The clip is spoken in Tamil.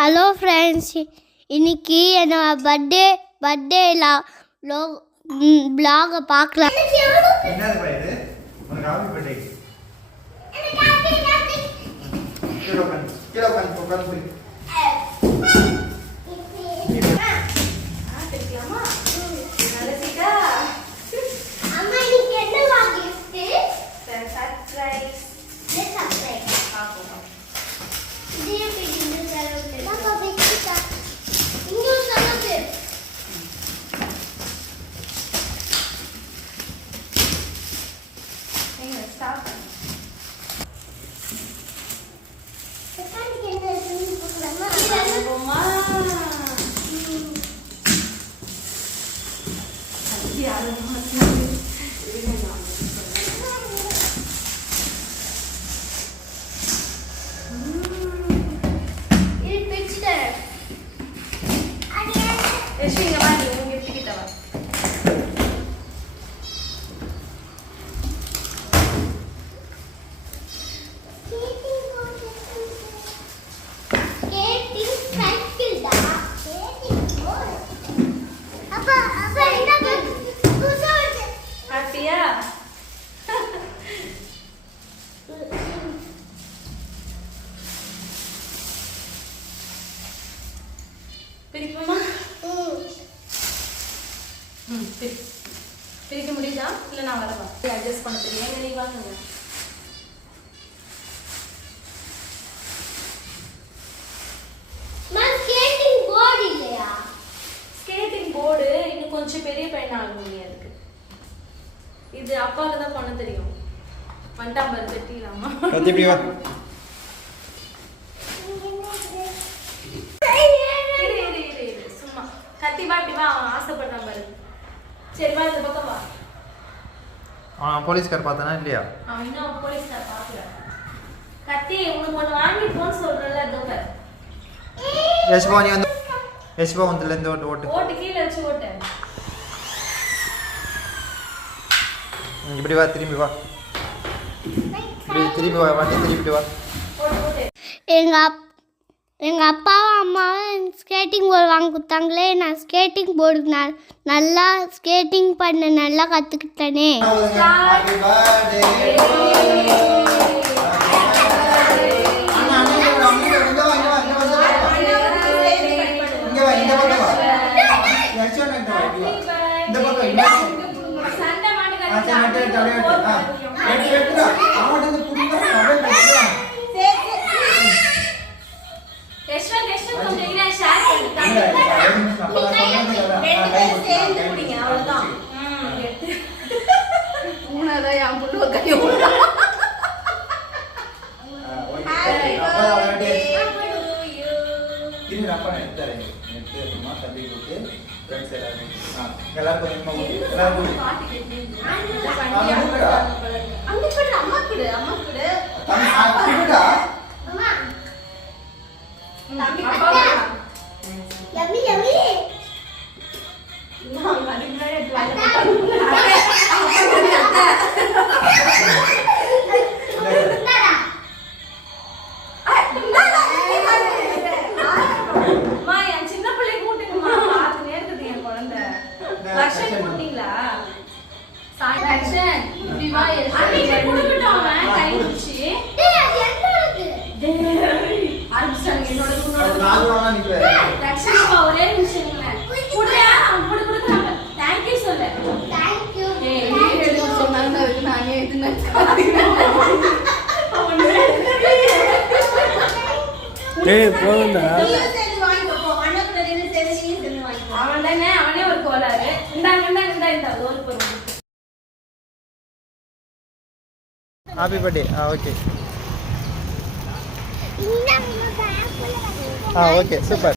ஹலோ ஃப்ரெண்ட்ஸ், இன்னைக்கு என்னோட பர்த்டே வ்ளாகை பார்க்கலாம். என்னது பையது உனக்கு ஹாப்பி பர்த்டே. கீழே உட்காந்து பிரிக்குமா? பிரிக்க முடியுதா? இல்லை நான் வரவா? அட்ஜஸ்ட் பண்ண தெரியும். நீ வாங்குங்க. ஸ்கேட்டிங் போர்டு இன்னும் கொஞ்சம் பெரிய பையன் ஆகும். அதுக்கு இது அப்பாவுக்கு தான் பண்ண தெரியும். வண்டாம்பர் கட்டிடலாமா? கத்தி பாட்டி வா, அவன் ஆசைப்படுறான் பாரு. சரி வா, இந்த பக்கம் வா. போலீஸ்கார் பார்த்தானா இல்லையா? அவன் இன்னும் போலீஸ்கார் பார்க்கல. கத்தி உனக்கு ஒன்று வாங்கிப்போன்னு சொல்றல. இதோங்க யஷ்பா, நீ வந்து யஷ்பா வந்துல இந்த ஓட்டு கீழே வச்சு ஓட்டு. இப்படி வா, திரும்பி வா, திரும்பி வா, வண்டி திரும்பிட்டு வா. எங்கள் அப்பாவும் அம்மாவும் ஸ்கேட்டிங் போர்டு வாங்கி கொடுத்தாங்களே. நான் ஸ்கேட்டிங் போர்டு நல்லா ஸ்கேட்டிங் பண்ண நல்லா கற்றுக்கிட்டேனே. அவனே ஒரு கோளாறு. Happy birthday. Okay, okay, super.